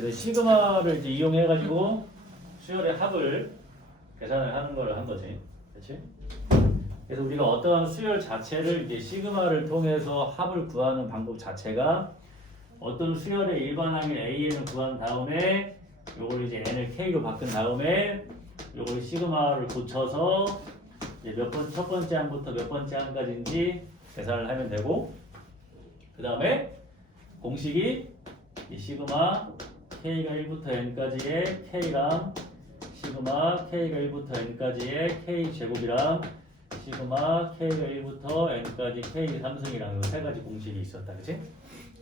그래서 시그마를 이제 이용해가지고 수열의 합을 계산을 하는 걸 한 거지. 그렇지? 그래서 우리가 어떠한 수열 자체를 이제 시그마를 통해서 합을 구하는 방법 자체가 어떤 수열의 일반항인 AN을 구한 다음에 요걸 이제 N을 K로 바꾼 다음에 요걸 시그마를 고쳐서 이제 첫 번째 항부터 몇 번째 항까지인지 계산을 하면 되고, 그 다음에 공식이 이 시그마 K가 1부터 N까지의 K랑 시그마 K가 1부터 N까지의 K 제곱이랑 시그마 K가 1부터 N까지 K 3승이랑 이 세 가지 공식이 있었다, 그치?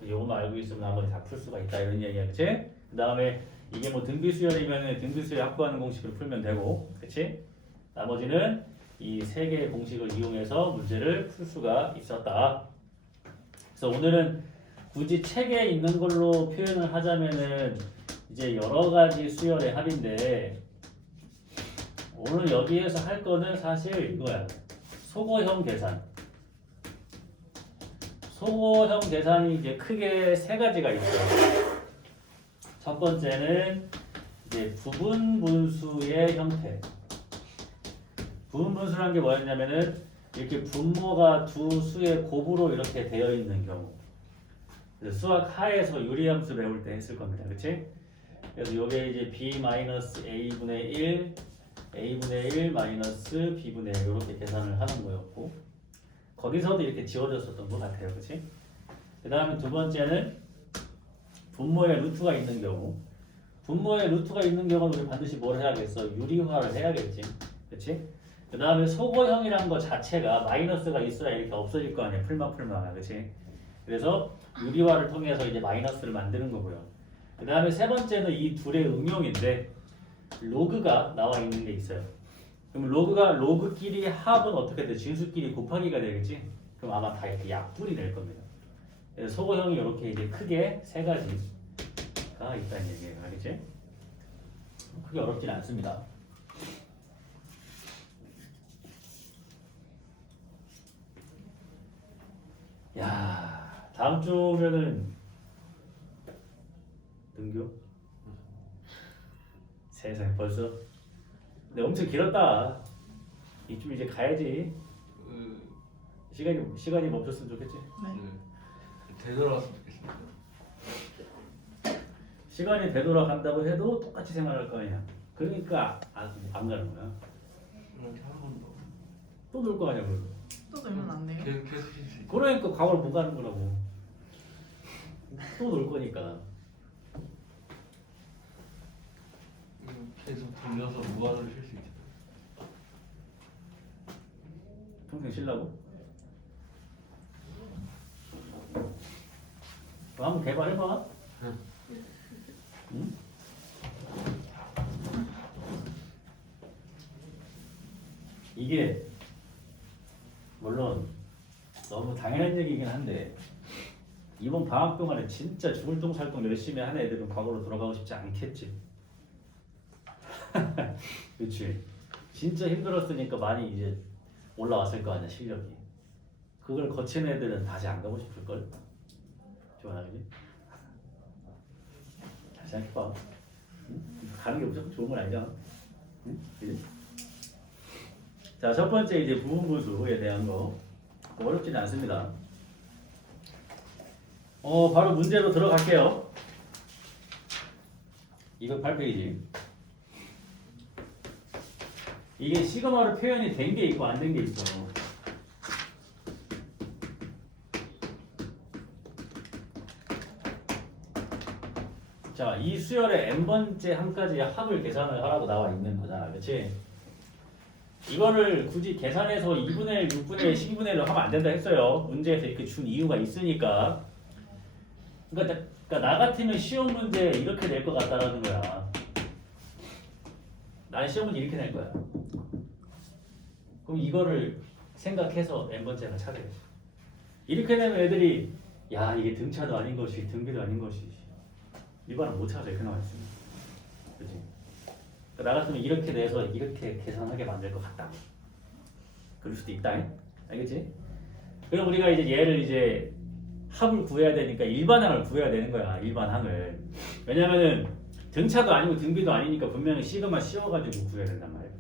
요거만 알고 있으면 나머지 다 풀 수가 있다 이런 얘기야, 그치? 그 다음에 이게 뭐 등비수열이면 등비수열 확보하는 공식을 풀면 되고, 그치? 나머지는 이 세 개의 공식을 이용해서 문제를 풀 수가 있었다. 그래서 오늘은 굳이 책에 있는 걸로 표현을 하자면은 이제 여러 가지 수열의 합인데, 오늘 여기에서 할 거는 사실 이거야. 소거형 계산. 소거형 계산이 이제 크게 세 가지가 있어요. 첫 번째는 이제 부분 분수의 형태. 부분 분수라는 게 뭐였냐면은 이렇게 분모가 두 수의 곱으로 이렇게 되어 있는 경우. 그래서 수학 하에서 유리함수 배울 때 했을 겁니다. 그치? 그래서 요게 이제 b-a분의 1, a분의 1 마이너스 b분의 1 이렇게 계산을 하는 거였고, 거기서도 이렇게 지워졌었던 것 같아요. 그치? 그 다음에 두 번째는 분모에 루트가 있는 경우. 분모에 루트가 있는 경우는 우리 반드시 뭘 해야겠어? 유리화를 해야겠지. 그치? 그 다음에 소거형이라는 거 자체가 마이너스가 있어야 이렇게 없어질 거 아니야. 풀만. 그치? 그래서 유리화를 통해서 이제 마이너스를 만드는 거고요. 그 다음에 세 번째는 이 둘의 응용인데, 로그가 나와 있는 게 있어요. 그럼 로그끼리 합은 어떻게 돼? 진수끼리 곱하기가 되겠지? 그럼 아마 다 이렇게 약분이 될 겁니다. 그래서 소거형이 이렇게 이제 크게 세 가지가 있다는 얘기예요. 알겠지? 크게 어렵진 않습니다. 야, 다음 주면은 등교? 세상에 벌써? 근데 엄청 길었다. 이쯤 이제 가야지. 시간이 멈췄으면 좋겠지. 되돌아왔으면 좋겠습니다. 시간이 되돌아간다고 해도 똑같이 생활할 거 아니야. 그러니까 안 가는 거야. 이렇게 한 번 더. 또 놀 거 아니야, 그래도. 또 놀면 안 돼요? 계속 쉴 수 있게. 그러니까 과거를 못 가는 거라고. 또 놀 거니까. 계속 돌려서 무한으로 쉴 수 있게. 평생 쉬려고? 그럼 한번 개발해봐. 응? 이게 물론 너무 당연한 얘기긴 한데, 이번 방학 동안에 진짜 죽을 똥 살 똥 열심히 하는 애들은 과거로 돌아가고 싶지 않겠지. 그렇지. 진짜 힘들었으니까 많이 이제 올라왔을 거 아니야, 실력이. 그걸 거친 애들은 다시 안 가고 싶을 걸. 좋아하지? 잘 생각해봐. 응? 가는 게 무조건 좋은 건 아니잖아. 응? 그지? 자, 첫 번째 이제 부분분수에 대한 거 어렵지는 않습니다. 바로 문제로 들어갈게요. 208페이지. 이게 시그마로 표현이 된 게 있고 안 된 게 있어. 자, 이 수열의 n번째 항까지의 합을 계산을 하라고 나와 있는 거잖아, 그렇지? 이거를 굳이 계산해서 2분의 1, 6분의 1, 12분의 1로 하면 안 된다 했어요. 문제에서 이렇게 준 이유가 있으니까. 그러니까 나 같으면 시험 문제 이렇게 낼 것 같다라는 거야. 난 시험 문제 이렇게 낼 거야. 그럼 이거를 생각해서 n번째를 찾아야지. 이렇게 되면 애들이 야, 이게 등차도 아닌 것이 등비도 아닌 것이 일반은 못 찾아요. 그나마 있으면. 그렇지? 나 같으면 이렇게 내서 이렇게 계산하게 만들 것 같다. 그럴 수도 있다. 알겠지? 그럼 우리가 이제 얘를 이제 합을 구해야 되니까 일반항을 구해야 되는 거야. 일반항을. 왜냐면은 등차도 아니고 등비도 아니니까 분명히 시그마 씌워가지고 구해야 된단 말이야.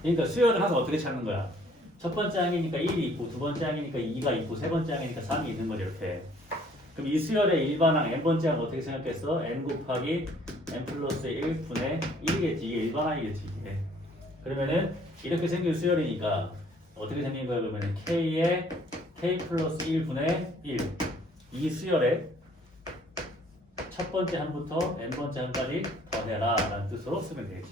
그러니까 수열을 항상 어떻게 찾는 거야? 첫 번째 항이니까 1이 있고 두 번째 항이니까 2가 있고 세 번째 항이니까 3이 있는 거지 이렇게. 그럼 이 수열의 일반항 n번째 항 어떻게 생각했어? n 곱하기 n 플러스 1분의 1이겠지. 이게 일반항이겠지 이게. 그러면은 이렇게 생긴 수열이니까 어떻게 생긴 거야? 그러면은 k의 k 플러스 1분의 1. 이 수열의 첫 번째 항부터 n번째 항까지 더해라 라는 뜻으로 쓰면 되겠지.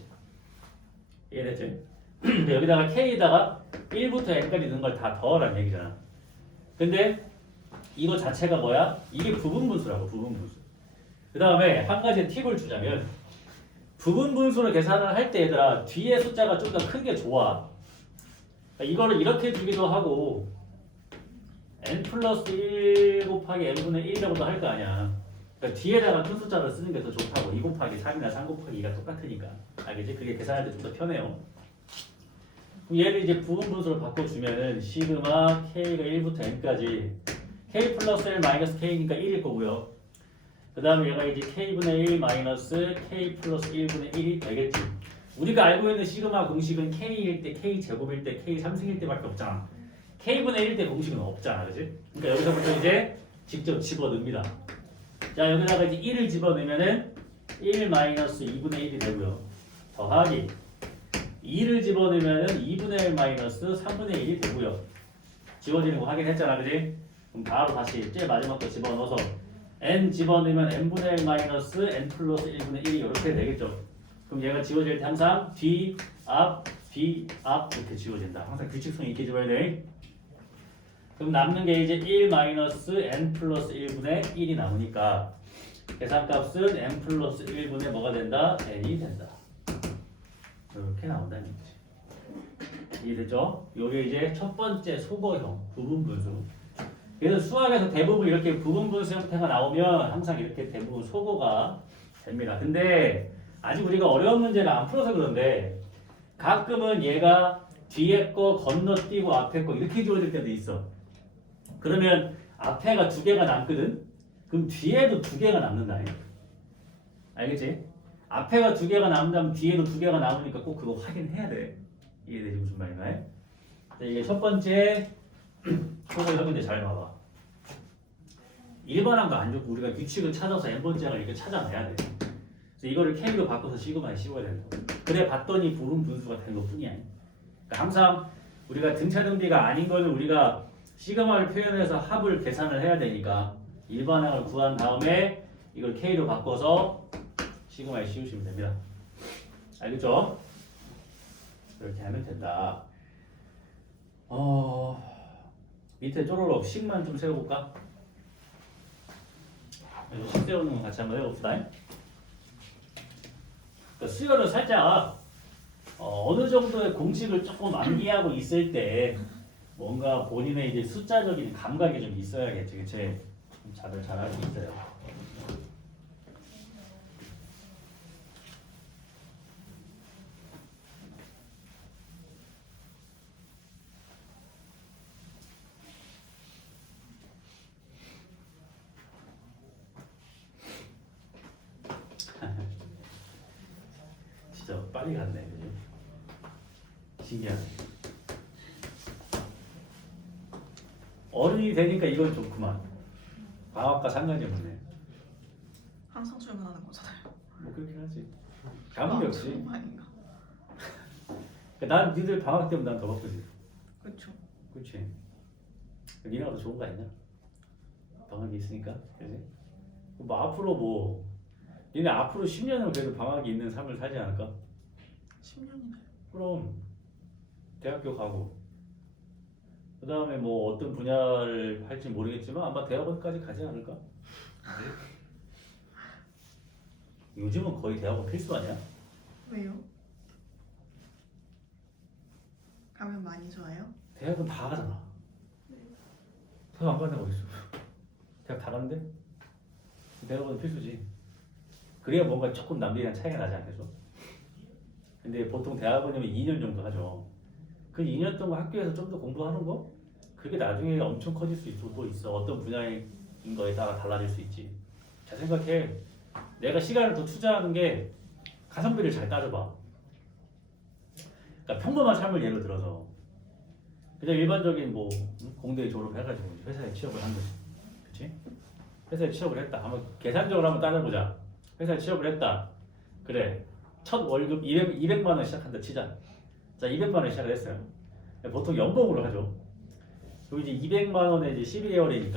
이해됐지? 근데 여기다가 k에다가 1부터 n까지 넣은 걸 다 더하라는 얘기잖아. 근데 이거 자체가 뭐야? 이게 부분분수라고, 부분분수. 그 다음에 한 가지 팁을 주자면 부분분수를 계산을 할 때 얘들아 뒤에 숫자가 좀 더 큰 게 좋아. 그러니까 이거를 이렇게 주기도 하고 n 플러스 1 곱하기 n분의 1이라고도 할 거 아니야. 그러니까 뒤에다가 큰 숫자를 쓰는 게 더 좋다고. 2 곱하기 3이나 3 곱하기 2가 똑같으니까. 알겠지? 그게 계산할 때 좀 더 편해요. 그럼 얘를 이제 부분분수로 바꿔주면은 시그마 k가 1부터 n까지 k 플러스 1 마이너스 k니까 1일 거고요. 그 다음에 얘가 이제 k분의 1 마이너스 k 플러스 1분의 1이 되겠지. 우리가 알고 있는 시그마 공식은 k일 때, k 제곱일 때, k 3승일 때밖에 없잖아. k분의 1 때 공식은 없잖아, 그렇지? 그러니까 여기서부터 이제 직접 집어넣습니다. 자, 여기다가 이제 1을 집어넣으면은 1 마이너스 2분의 1이 되고요. 더하기 2를 집어넣으면은 2분의 1 마이너스 3분의 1이 되고요. 지워지는 거 확인했잖아, 그지? 그럼 바로 다시 제일 마지막 거 집어넣어서 n 집어넣으면 n분의 1 마이너스 n 플러스 1분의 1이 이렇게 되겠죠. 그럼 얘가 지워질 때 항상 뒤, 앞, 뒤, 앞 이렇게 지워진다. 항상 규칙성 있게 지워야 돼. 그럼 남는 게 이제 1 마이너스 n 플러스 1분의 1이 남으니까 계산값은 n 플러스 1분의 뭐가 된다? n이 된다. 이렇게 나온다는 얘기지. 이해됐죠? 요게 이제 첫 번째 소거형 부분분수. 그래서 수학에서 대부분 이렇게 부분분수 형태가 나오면 항상 이렇게 대부분 소거가 됩니다. 근데 아직 우리가 어려운 문제를 안 풀어서 그런데 가끔은 얘가 뒤에 거 건너뛰고 앞에 거 이렇게 주어질 때도 있어. 그러면 앞에가 두 개가 남거든? 그럼 뒤에도 두 개가 남는다. 알겠지? 앞에가 두 개가 남는다면 뒤에도 두 개가 남으니까 꼭 그거 확인해야 돼. 이해되지 무슨 말인가? 이게 첫 번째 소거형인데 잘 봐봐. 일반항과 안 좋고 우리가 규칙을 찾아서 n번째를 이렇게 찾아내야 돼. 그래서 이거를 k로 바꿔서 시그마에 씌워야 된다. 그래 봤더니 부분분수가 된 것뿐이야. 그러니까 항상 우리가 등차등비가 아닌 거는 우리가 시그마를 표현해서 합을 계산을 해야 되니까 일반항을 구한 다음에 이걸 k로 바꿔서 시그마에 씌우시면 됩니다. 알겠죠? 이렇게 하면 된다. 밑에 쪼로록 식만 좀 세워볼까? 식 세우는 거 같이 한번 해봅시다. 그러니까 수열을 살짝 어느 정도의 공식을 조금 암기하고 있을 때 뭔가 본인의 이제 숫자적인 감각이 좀 있어야겠지, 그치? 다들 잘 알고 있어요. 진짜 빨리 갔네, 그지? 신기하네. 어른이 되니까 이건 좋구만. 방학과 상관이 없네. 항상 출근하는 거잖아요. 뭐 그렇긴 하지. 감흥이 없지. 아닌가? 난 니들 방학 때면 난 더 바쁘지. 그렇죠. 그렇지. 니네가 더 좋은 거 아니냐? 방학이 있으니까, 그지? 뭐 앞으로 뭐 니네 앞으로 10년은 그래도 방학이 있는 삶을 살지 않을까? 10년이나요? 그럼 대학교 가고 그 다음에 뭐 어떤 분야를 할지 모르겠지만 아마 대학원까지 가지 않을까? 요즘은 거의 대학원 필수 아니야? 왜요? 가면 많이 좋아요? 대학은 다 가잖아. 대학 안 가는 데가 어딨어? 대학 다 가는데? 대학원은 필수지. 그래야 뭔가 조금 남들이랑 차이가 나지 않겠어? 근데 보통 대학원이면 2년 정도 하죠. 그 2년 동안 학교에서 좀 더 공부하는 거? 그게 나중에 엄청 커질 수 있고 있어. 어떤 분야인 거에 따라 달라질 수 있지. 잘 생각해. 내가 시간을 더 투자하는 게 가성비를 잘 따져봐. 그러니까 평범한 삶을 예로 들어서 그냥 일반적인 뭐 공대 졸업해가지고 회사에 취업을 한 거지, 그렇지? 회사에 취업을 했다. 한번 계산적으로 한번 따져보자. 회사에 취업을 했다. 그래, 첫 월급 200만 원 시작한다 치자. 자, 200만 원 시작을 했어요. 보통 연봉으로 하죠. 그리고 이제 200만 원에 이제 12개월이니까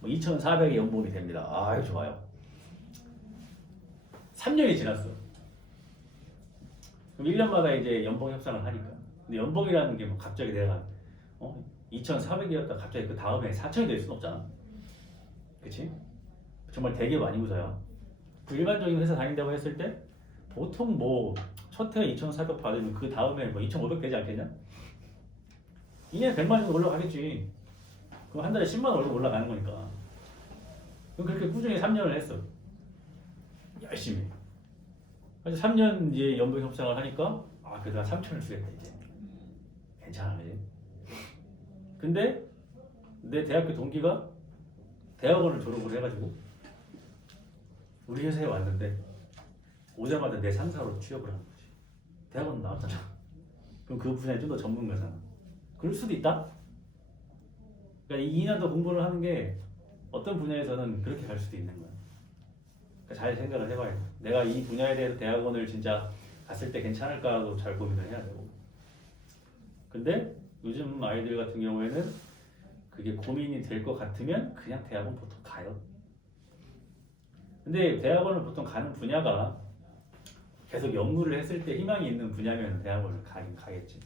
뭐 2,400의 연봉이 됩니다. 아, 좋아요. 3년이 지났어. 그럼 1년마다 이제 연봉 협상을 하니까. 근데 연봉이라는 게 뭐 갑자기 내가 2,400이었다 갑자기 그 다음에 4,000이 될 수는 없잖아. 그치? 정말 대기업 아니고서야. 그 일반적인 회사 다닌다고 했을 때 보통 뭐 첫 해에 2,400 받으면 그 다음에 뭐 2,500 되지 않겠냐? 2년에 100만 원 올라가겠지. 그럼 한 달에 10만 원 월급 올라가는 거니까. 그럼 그렇게 꾸준히 3년을 했어. 열심히. 그래서 3년 이제 연봉 협상을 하니까 그래도 한 3천을 주겠다 이제. 괜찮아, 그지? 근데 내 대학교 동기가 대학원을 졸업을 해가지고 우리 회사에 왔는데 오자마자 내 상사로 취업을 하는 거지. 대학원 나왔잖아. 그럼 그 분야에 좀 더 전문가잖아. 그럴 수도 있다. 그러니까 2년 더 공부를 하는 게 어떤 분야에서는 그렇게 갈 수도 있는 거야. 그러니까 잘 생각을 해봐야 돼. 내가 이 분야에 대해서 대학원을 진짜 갔을 때 괜찮을까도 잘 고민을 해야 되고. 근데 요즘 아이들 같은 경우에는 그게 고민이 될 것 같으면 그냥 대학원 보통 가요. 근데 대학원을 보통 가는 분야가 계속 연구를 했을 때 희망이 있는 분야면 대학원을 가긴 가겠지.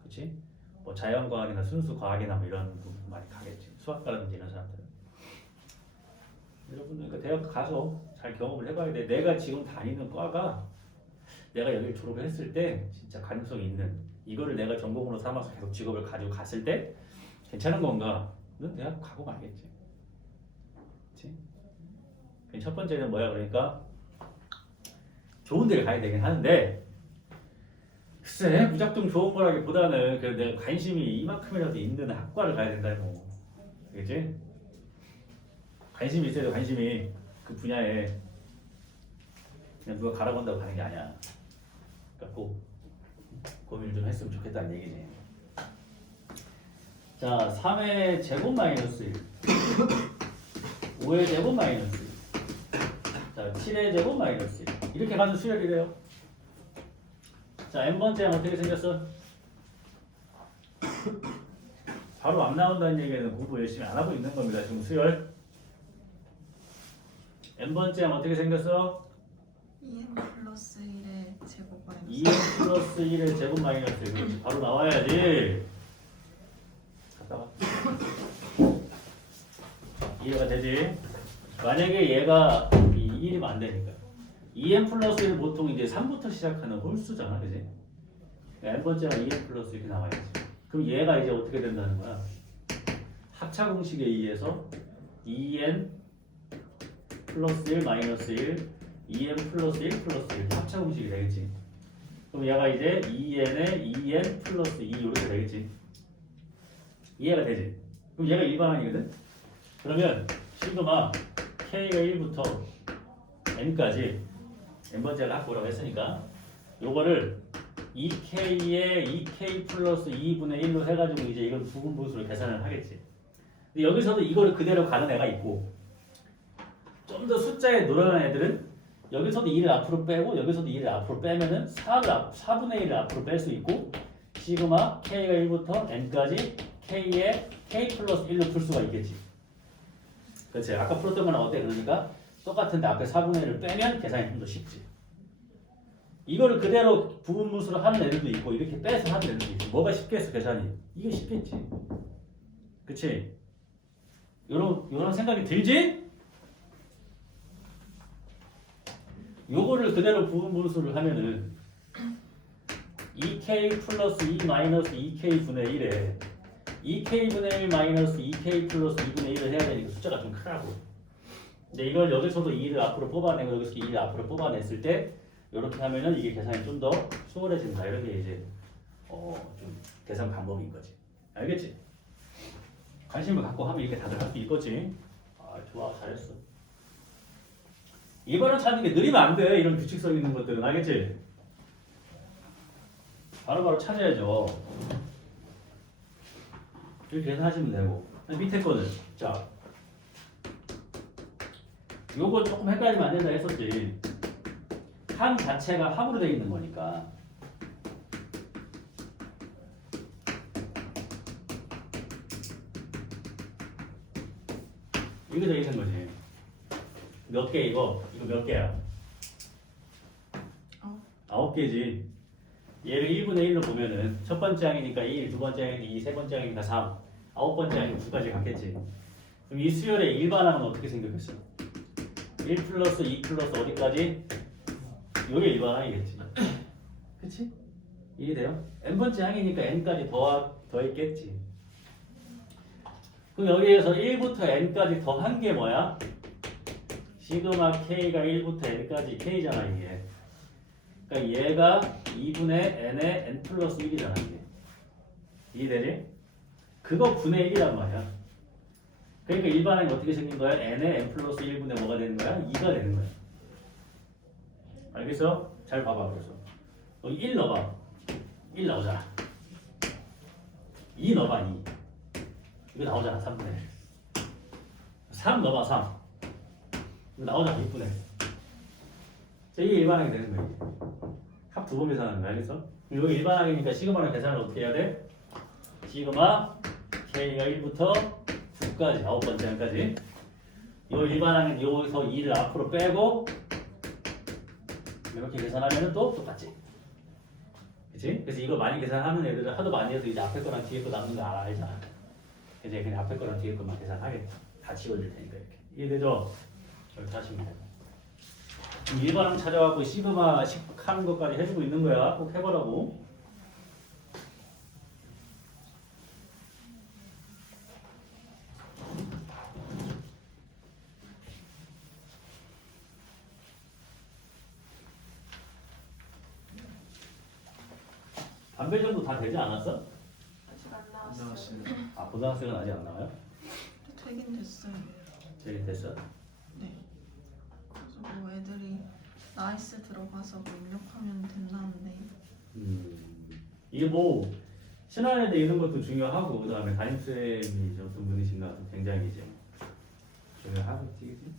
그렇지? 뭐 자연과학이나 순수과학이나 뭐 이런 부분 많이 가겠지. 수학과라든지 이런 사람들은. 여러분들 그러니까 대학 가서 잘 경험을 해봐야 돼. 내가 지금 다니는 과가 내가 여기를 졸업을 했을 때 진짜 가능성이 있는 이거를 내가 전공으로 삼아서 계속 직업을 가지고 갔을 때 괜찮은 건가? 는 대학 가고 말겠지. 그렇지? 첫 번째는 뭐야? 그러니까 좋은 데를 가야 되긴 하는데 글쎄 무작정 좋은 거라기보다는 그래도 내가 관심이 이만큼이라도 있는 학과를 가야 된다 뭐. 알겠지? 관심이 있어야 돼. 관심이 그 분야에 그냥 누가 가라고 한다고 가는 게 아니야. 그러니까 꼭 고민을 좀 했으면 좋겠다는 얘기지. 자, 3의 제곱 마이너스 1 5의 제곱 마이너스 1 자, 7의 제곱 마이너스 1 이렇게 가는 수열이래요. 자, n번째 어떻게 생겼어? 바로 안 나온다는 얘기는 공부 열심히 안 하고 있는 겁니다. 지금 수열 n번째 어떻게 생겼어? 2n 플러스 1의 제곱 마이너스 2n 플러스 1의 제곱 마이너스 1 그렇지. 바로 나와야지. 갔다 와. 이해가 되지? 만약에 얘가 1이면 안 되니까 2n 플러스 1 보통 이제 3부터 시작하는 홀수잖아, 그지? n번째가 2n 플러스 1이 나와야지. 그럼 얘가 이제 어떻게 된다는 거야? 합차 공식에 의해서 2n 플러스 1 마이너스 1 2n 플러스 1 플러스 1 합차 공식이 되겠지. 그럼 얘가 이제 2n에 2n 플러스 2 이렇게 되겠지. 이해가 되지? 그럼 얘가 일반항이거든? 그러면 시그마 k가 1부터 n까지 n번째가 학부라고 했으니까 요거를 2k에 2k 플러스 2분의 1로 해가지고 이제 이걸 부분분수로 계산을 하겠지. 근데 여기서도 이거를 그대로 가는 애가 있고 좀 더 숫자에 늘어난 애들은 여기서도 2를 앞으로 빼고 여기서도 2를 앞으로 빼면은 4분의 1을 앞으로 뺄 수 있고 시그마 k가 1부터 n까지 k에 k 플러스 1로 풀 수가 있겠지. 그렇지. 아까 풀었던 거랑 어때? 그러니까 똑같은데 앞에 4분의 1을 빼면 계산이 좀 더 쉽지. 이거를 그대로 부분분수로 하는 애들도 있고 이렇게 빼서 하는 애들도 있고 뭐가 쉽겠어 계산이? 이게 쉽겠지. 그치? 요런 생각이 들지? 요거를 그대로 부분분수를 하면은 2k 플러스 2 마이너스 2k 분의 1에 2k 분의 1 마이너스 2k 플러스 2분의 1을 해야 되니까 숫자가 좀 크라고. 근데 이걸 여기서도 2를 앞으로 뽑아내고 여기서 2를 앞으로 뽑아냈을 때 이렇게 하면은 이게 계산이 좀 더 수월해진다. 이런 게 이제 좀 계산 방법인 거지. 알겠지? 관심을 갖고 하면 이렇게 다들 할 수 있겠지. 아, 좋아, 잘했어. 이번을 찾는 게 느리면 안 돼. 이런 규칙성 있는 것들은 알겠지? 바로바로 찾아야죠. 이렇게 계산하시면 되고. 밑에 거는 자, 요거 조금 헷갈리면 안 된다 했었지. 항 자체가 합으로 되어 있는 거니까. 이거 되어 있는 거지. 몇 개 이거? 이거 몇 개야? 9개지. 얘를 1분의 1로 보면은 첫 번째 항이니까 1, 두 번째 항이니까 2, 세 번째 항이니까 3, 아홉 번째 항이니까 2까지 갔겠지. 그럼 이 수열의 일반항은 어떻게 생겼겠어? 1 플러스 2 플러스 어디까지? 요게 일반항이겠지. 그치? 이해돼요? n번째 항이니까 n까지 더했겠지. 그럼 여기에서 1부터 n까지 더한 게 뭐야? 시그마 k가 1부터 n까지 k잖아 이게. 그러니까 얘가 2분의 n의 n 플러스 1이잖아 이게. 이해되지? 그거 분의 1이란 말이야. 그러니까 일반항이 어떻게 생긴 거야? n의 n 플러스 1분의 뭐가 되는 거야? 2가 되는 거야. 알겠어? 잘 봐봐. 그래서 여기 1 넣어봐. 1 나오잖아. 2 넣어봐. 2 이거 나오잖아. 3분의 1. 3 넣어봐. 3 이거 나오잖아. 6분의 1. 자, 이게 일반항이 되는 거야. 합 두 번 계산하는 거야. 알겠어? 여기 일반항이니까 시그마랑 계산을 어떻게 해야 돼? 시그마 k가 1부터 9까지 9번째 항까지. 요 일반항은 여기서 2를 앞으로 빼고 이렇게 계산하면 또 똑같지. 그치? 그래서 이거 많이 계산하는 애들은 하도 많이 해서 이제 앞에 거랑 뒤에 거 남는 거 알잖아. 이제 그냥 앞에 거랑 뒤에 거만 계산하겠다. 다 지워줄 테니까 이렇게. 이해되죠? 이렇게 하시면 돼요. 일반항 찾아갖고 시그마 하는 것까지 해주고 있는 거야. 꼭 해보라고. 반배 정도 다 되지 않았어? 아직 안 안 나왔어요. 나왔어요. 아 고등학생은 아직 안 나와요? 되긴 됐어요. 제일 됐어. 네. 그래서 뭐 애들이 나이스 들어가서 뭐 입력하면 된다는데. 이게 뭐 친한 애들 있는 것도 중요하고 그다음에 담임쌤이 어떤 분이신가 굉장히 이제 중요하고 튀기지.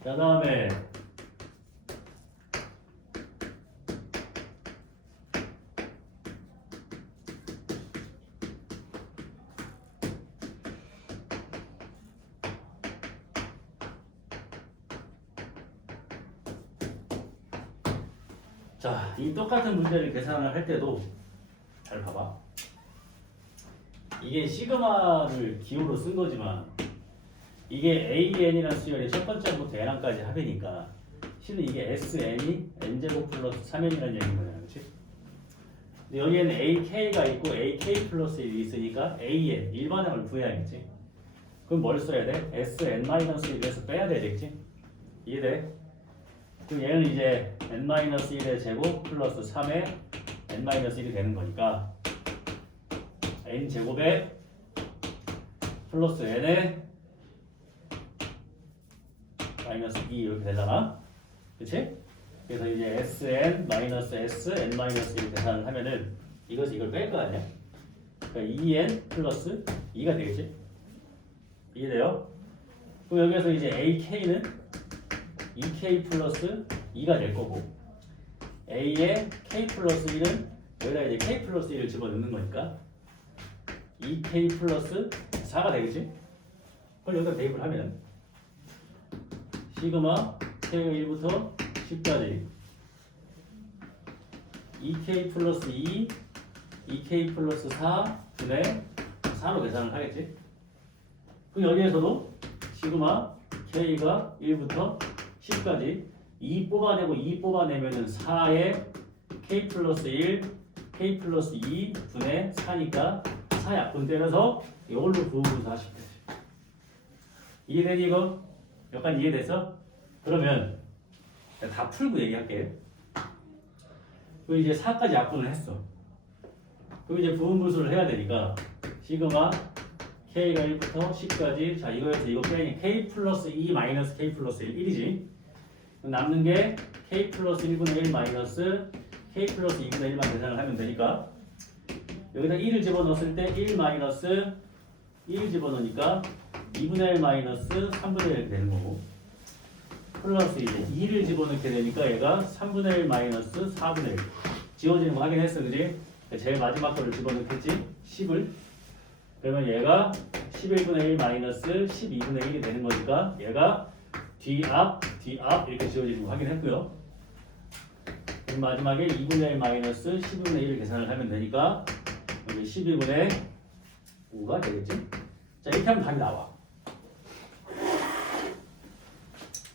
그다음에 자, 이 똑같은 문제를 계산을 할 때도 잘 봐봐. 이게 시그마를 기호로 쓴 거지만 이게 AN이라는 수열이 첫 번째부터 n항까지 합이니까 실은 이게 SN이 n제곱 플러스 3n이라는 얘기인 거잖아. 그렇지? 근데 여기에는 AK가 있고 AK 플러스 1이 있으니까 AN, 일반항을 구해야겠지. 그럼 뭘 써야 돼? SN-1에서 빼야 되겠지? 이해돼? 그럼 얘는 이제 n-1의 제곱 플러스 3의 n-1이 되는 거니까 n 제곱에 플러스 n의 마이너스 2 이렇게 되잖아. 그치? 그래서 이제 sn 마이너스 s n-1 계산을 하면은 이걸 뺄 거 아니야? 그러니까 2n 플러스 2가 되겠지? 이해돼요? 그럼 여기서 이제 ak는 2k 플러스 2가 될 거고 a의 k 플러스 1은 여기다 이제 k 플러스 1을 집어넣는 거니까 2k 플러스 4가 되겠지? 그걸 여기다 대입을 하면 시그마 k가 1부터 10까지 2k 플러스 2 2k 플러스 4 분의 4로 계산을 하겠지? 그럼 여기에서도 시그마 k가 1부터 10까지 2 뽑아내고 2 뽑아내면은 4에 k 플러스 1, k 플러스 2 분의 4니까 4약분 때려서 이걸로 부호분수 하시면 되지. 이해되니 이거? 약간 이해됐어? 그러면 다 풀고 얘기할게. 그리고 이제 4까지 약분을 했어. 그리고 이제 부분분수를 해야 되니까 시그마 K가 1부터 10까지. 자, 이거에서 이거 빼니 K 플러스 2 마이너스 K 플러스 1, 1이지. 남는 게 K 플러스 1분의 1 마이너스 K 플러스 2분의 1만 계산을 하면 되니까 여기다 1을 집어넣었을 때 1 마이너스 1 집어넣으니까 2분의 1 마이너스 3분의 1 되는 거고 플러스 이제 2를 집어넣게 되니까 얘가 3분의 1 마이너스 4분의 1 지워지는 거 확인했어 그지? 제일 마지막 거를 집어넣겠지? 10을 그러면 얘가 11분의 1 마이너스 12분의 1이 되는 거니까 얘가 뒤앞 이렇게 지워지는 거 확인했고요. 그럼 마지막에 2분의 1 마이너스 12분의 1을 계산을 하면 되니까 여기 12분의 5가 되겠지? 자 이렇게 하면 답이 나와.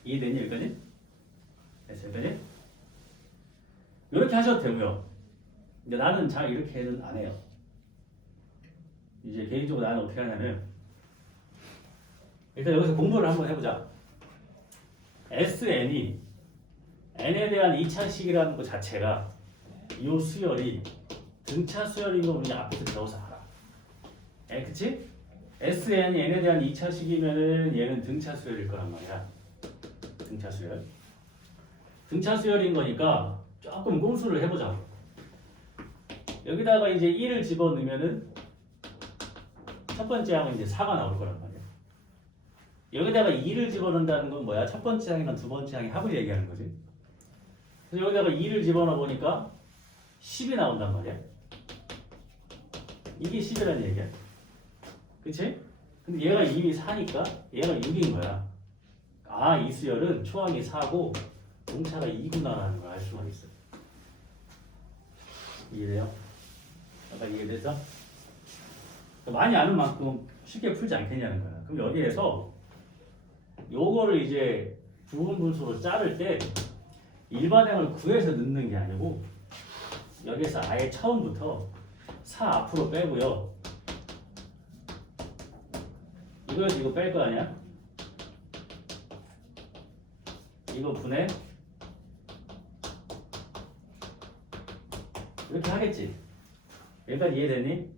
이해되니 여기까지? 됐어 여기까지? 이렇게 하셔도 되고요. 근데 나는 잘 이렇게는 안 해요. 이제 개인적으로 나는 어떻게 하냐면 일단 여기서 공부를 한번 해보자. SN이 N에 대한 2차식이라는 것 자체가 이 수열이 등차 수열인 거 우리 앞에서 배워서 알아. 그치? SN이 N에 대한 2차식이면은 얘는 등차 수열일 거란 말이야. 등차 수열. 등차 수열인 거니까 조금 꼼수를 해보자. 여기다가 이제 1을 집어넣으면은 첫 번째 항은 이제 4가 나올 거란 말이야. 여기다가 2를 집어넣는다는 건 뭐야? 첫 번째 항이랑 두 번째 항의 합을 얘기하는 거지. 그래서 여기다가 2를 집어넣어 보니까 10이 나온단 말이야. 이게 10이라는 얘기야. 그치? 근데 얘가 이미 4니까 얘가 6인 거야. 아, 이 수열은 초항이 4고 공차가 2구나라는 걸 알 수가 있어. 이해돼요? 아까 이해됐어? 많이 아는 만큼 쉽게 풀지 않겠냐는 거야. 그럼 여기에서 요거를 이제 부분분수로 자를 때 일반항을 구해서 넣는 게 아니고 여기서 아예 처음부터 4 앞으로 빼고요. 이거에서 이거 뺄 거 아니야? 이거 분해 이렇게 하겠지. 여기까지 이해되니?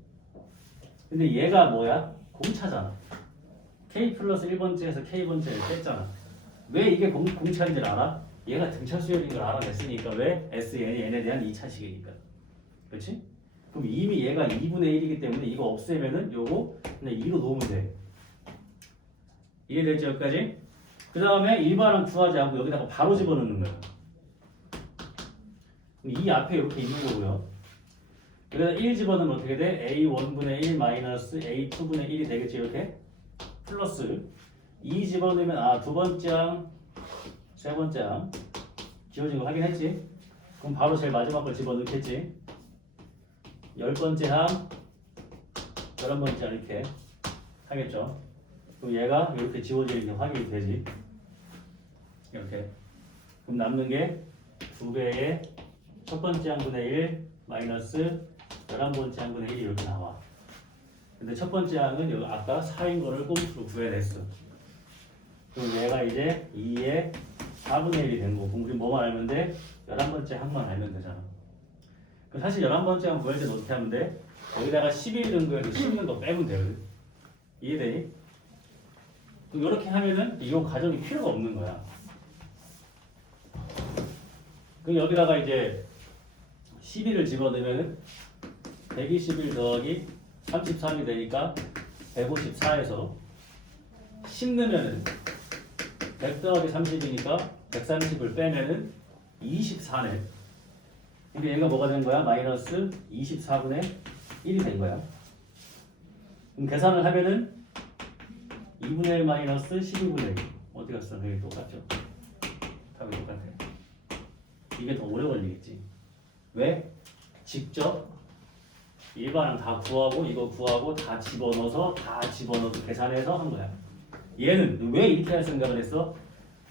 근데 얘가 뭐야? 공차잖아. K 플러스 1번째에서 K번째를 뺐잖아. 왜 이게 공차인지 알아? 얘가 등차 수열인 걸 알아냈으니까. 왜? SN이 N에 대한 2차식이니까. 그렇지? 그럼 이미 얘가 2분의 1이기 때문에 이거 없애면은 요거 그냥 2로 놓으면 돼. 이해되지 여기까지? 그 다음에 일반항 구하지 않고 여기다가 바로 집어넣는 거야. 이 앞에 이렇게 있는 거고요. 그래서 1 집어넣으면 어떻게 돼? A1분의 1 마이너스 A2분의 1이 되겠지 이렇게? 플러스 2 집어넣으면 두 번째 항, 세 번째 항 지워진 거 확인했지? 그럼 바로 제일 마지막 걸 집어넣겠지? 10번째 항, 11번째 항 이렇게 하겠죠? 그럼 얘가 이렇게 지워지는 게 확인이 되지? 이렇게. 그럼 남는 게 2배의 첫 번째 항분의 1 마이너스 11번째 항분의 1이 이렇게 나와. 근데 첫 번째 항은 여기 아까 4인 거를 꼼수로 구해냈어. 그럼 얘가 이제 2의 4분의 1이 된 거고 우리 뭐만 알면 돼? 11번째 항만 알면 되잖아. 그럼 사실 11번째 항 구할 때는 어떻게 하면 돼? 거기다가 11 넣은 거에서 10 넣은 거 빼면 되거든. 이해되니? 그럼 이렇게 하면은 이 과정이 필요가 없는 거야. 그럼 여기다가 이제 11을 집어넣으면 121 더하기 33이 되니까 154에서 10 넣으면은 100 더하기 30이니까 130을 빼면은 24네. 근데 얘가 뭐가 된 거야? 마이너스 24분의 1이 된 거야. 그럼 계산을 하면은 2분의 1 마이너스 12분의 1 어디 갔어? 여기 똑같죠? 답이 똑같아. 이게 더 오래 걸리겠지. 왜? 직접 일반항 다 구하고 이거 구하고 다 집어넣어서 계산해서 한 거야. 얘는 왜 이렇게 할 생각을 했어?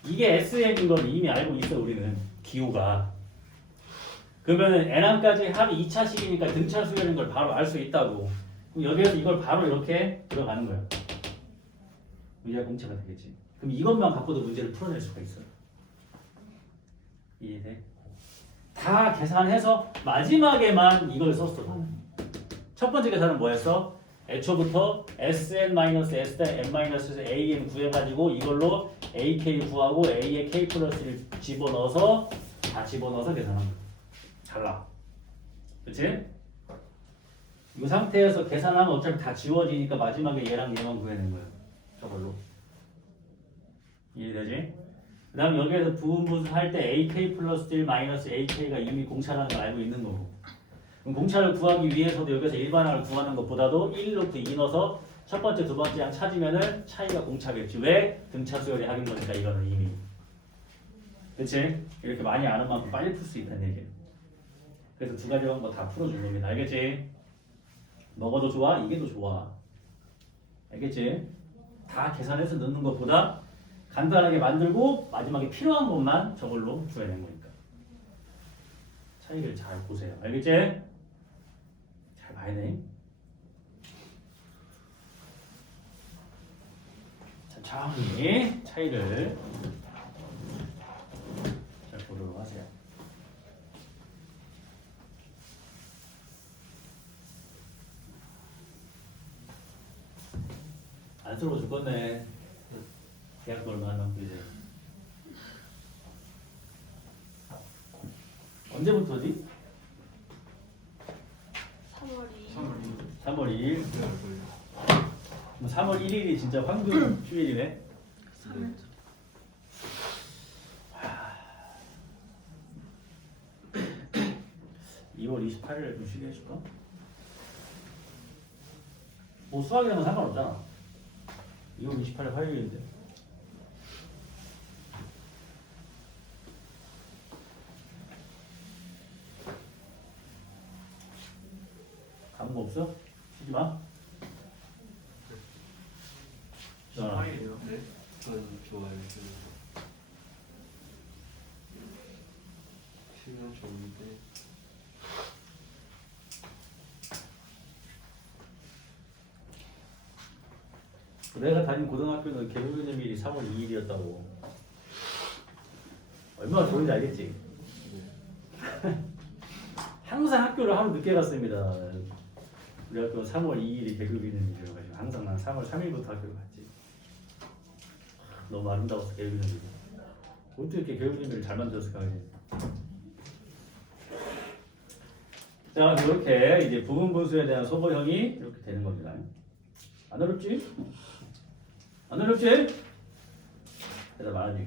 이게 SN인 건 이미 알고 있어 우리는 기호가. 그러면은 N항까지 합이 2차식이니까 등차 수열인 걸 바로 알 수 있다고. 그럼 여기에서 이걸 바로 이렇게 들어가는 거야. 얘가 공차가 되겠지. 그럼 이것만 갖고도 문제를 풀어낼 수가 있어. 이해돼? 다 계산해서 마지막에만 이걸 썼어. 첫 번째 계산은 뭐였어? 애초부터 Sn-Sn-N에서 AN 구해가지고 이걸로 AK 구하고 A에 K 플러스를 집어넣어서 다 집어넣어서 계산한 거야. 달라. 그치? 이 상태에서 계산하면 어차피 다 지워지니까 마지막에 얘랑 얘만 구해낸 거야. 저걸로. 이해되지? 그 다음 여기에서 부분분수 할 때 AK 플러스 1 마이너스 AK가 이미 공차라는 걸 알고 있는 거고. 그럼 공차를 구하기 위해서도 여기서 일반항을 구하는 것보다도 1로부터 2 넣어서 첫 번째, 두 번째 항 찾으면은 차이가 공차겠지. 왜? 등차 수열이 하긴 거니까 이거는 이미. 그치? 이렇게 많이 아는 만큼 빨리 풀 수 있다는 얘기야. 그래서 두 가지 방법 다 풀어준 겁니다. 알겠지? 뭐가 더 좋아? 이게 더 좋아. 알겠지? 다 계산해서 넣는 것보다 간단하게 만들고 마지막에 필요한 것만 저걸로 구해낸 거니까. 차이를 잘 보세요. 알겠지? 잘 봐야 돼. 천천히 차이를 잘 보도록 하세요. 안쓰러워 죽겠네. 대학교 얼마나 남고 이제. 언제부터지? 3월 2일. 3월 2일. 네, 3월 1일이 진짜 황금 휴일이네. 3일. 2월 28일에 좀 쉬게 해줄까? 뭐 수학이랑은 상관없잖아. 2월 28일 화요일인데. 가는 거 없어? 쉬지 마. 자, 화이에요? 네. 그건 좋아요. 쉬면 좋은데. 내가 다닌 고등학교는 개교기념일이 3월 2일이었다고. 얼마나 좋은지 알겠지? 네. 항상 학교를 하루 늦게 갔습니다. 우리 학교 3월 2일이 개교기념일이어가지고 항상 난 3월 3일부터 학교를 갔지. 너무 아름다웠어 개교기념일. 어떻게 이렇게 개교기념일을 잘 만들었을까? 자, 이렇게 이제 부분분수에 대한 소거형이 이렇게 되는 겁니다. 안 어렵지? 안 어렵지? 대답 안 하지.